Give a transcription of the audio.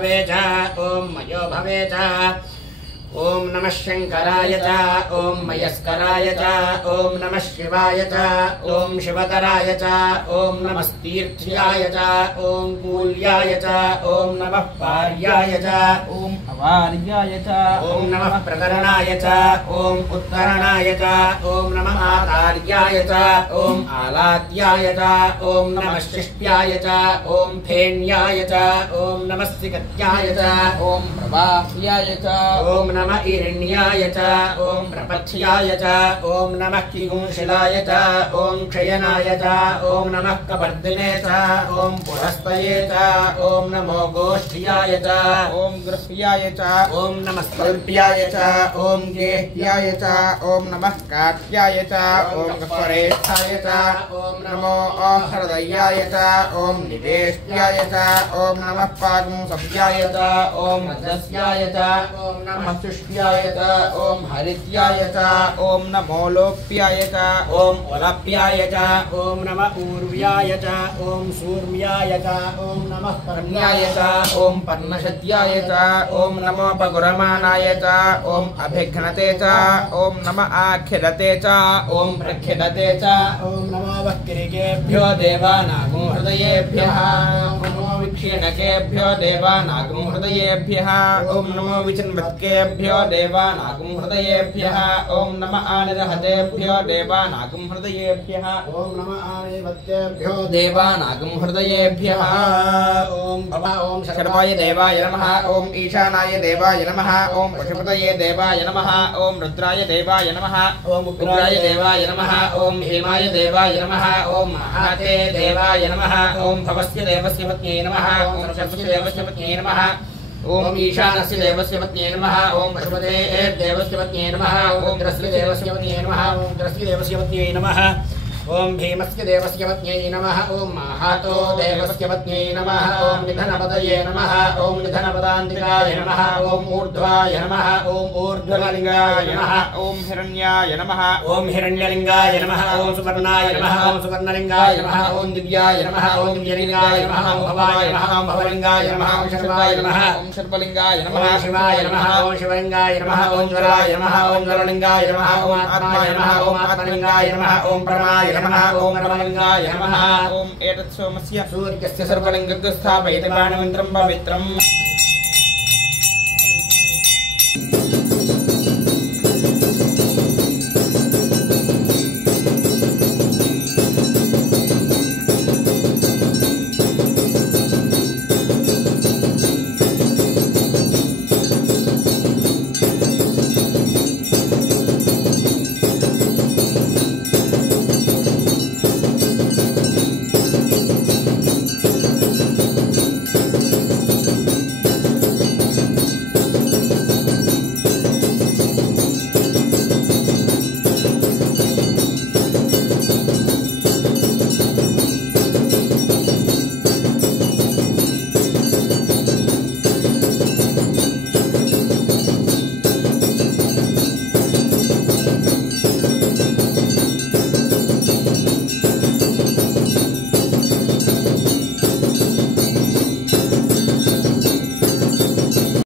ओम मयो भवे च ओम नमः शंकराय च ओम मयस्कराय च ओम नमः शिवाय च ओम शिवतराय च ओम नमस्तीर्थ्याय च ओम कूल्याय च ओम नमः पार्याय च ओम अवार्याय च ओम नमः प्रकरणाय च ओम उत्तरणाय च ओम नमः आतार्याय च ओम आलाद्याय च ओम नमः शिष्ट्याय च ओम फेन्याय च ओम नमः सिकत्याय च ओम प्रवाह्याय च ओम नमः ईरण्याय च ओम प्रपथ्याय च ओम नमः किगुंशिलाय च ओम क्षयनाय च ओम नमः कपर्दिने च ओम पुरस्तये च ओम नमो गोष्ठ्याय च ओम गृह्याय च ओम नमः स्वल्प्याय च ओम गेह्याय च ओम नमः काट्याय च ओम गह्वरेष्ठाय च ओम नमो हृदयाय च ओम निदेष्ट्याय च ओम नमः पागुंसभ्याय च ओम रजस्याय च ओम नमः शुष्याय च ओम हरित्याय च ओम नमो लोप्याय च ओम ओलप्याय च ओम नमः ऊर्व्याय च ओम सूर्याय च ओम नमः पर्ण्याय च ओम पर्णशद्याय च ओम नमो पगुरमानाय च ओम अभिघ्नते च ओम नमः आखिलते च ओम प्रखिलते च ओम नमो वक्रिकेभ्यो देवानागो हृदयेभ्यः ओम नमो विक्षीणकेभ्यो देवानागं हृदयेभ्यः ओम नमो विचिन्वत्केभ्यो देवानागं हृदयेभ्यः ओम नमः आनिर्हतेभ्यो देवानागं हृदयेभ्यः ओम नमः आनेवत्तेभ्यो देवानागं हृदयेभ्यः ओम भवा ओम शर्वाय देवाय नमः ओम ईशानाय देवाय नमः ओम पशुपतये देवाय नमः ओम रुद्राय देवाय नमः ओम उग्राय देवाय नमः ओम हेमाय देवाय नमः ओम महाते देवाय नमः ओम भवस्य देवस्य पत्न्यै नमः ओम शर्वस्य देवस्य पत्न्यै नमः ओम ईशानस्य देवस्य पत्न्यै नमः ओम पशुपते देवस्य पत्न्यै नमः ओम रुद्रस्य देवस्य पत्न्यै नमः ओम रुद्रस्य देवस्य पत्न्यै नमः ओम भीमस्य देवस्य पत्न्यै नमः ओम माहातो देवस्य पत्न्यै नमः ओम निधनपतये नमः ओम निधनपदान्तिकाय नमः ओम ऊर्ध्वाय नमः ओम ऊर्ध्वलिंगाय नमः ओम हिरण्याय नमः ओम हिरण्यलिंगाय नमः ओम सुवर्णाय नमः ओम सुवर्णलिंगाय नमः ओम दिव्याय नमः ओम दिव्यलिंगाय नमः ओम भवाय नमः ओम भवलिंगाय नमः ओम शर्वाय नमः ओम सर्वलिंगाय नमः ओम शिवाय नमः ओम शिवलिंगाय नमः ओम ज्वराय नमः ओम ज्वरलिंगाय नमः ओम आत्माय नमः ओम आत्मलिंगाय नमः ओम परमाय नमः ओम परमलिंगाय नमः ओम एतत् सोमस्य सूर्यस्य सर्वलिंगं स्थापयति बाणमन्त्रं पवित्रम्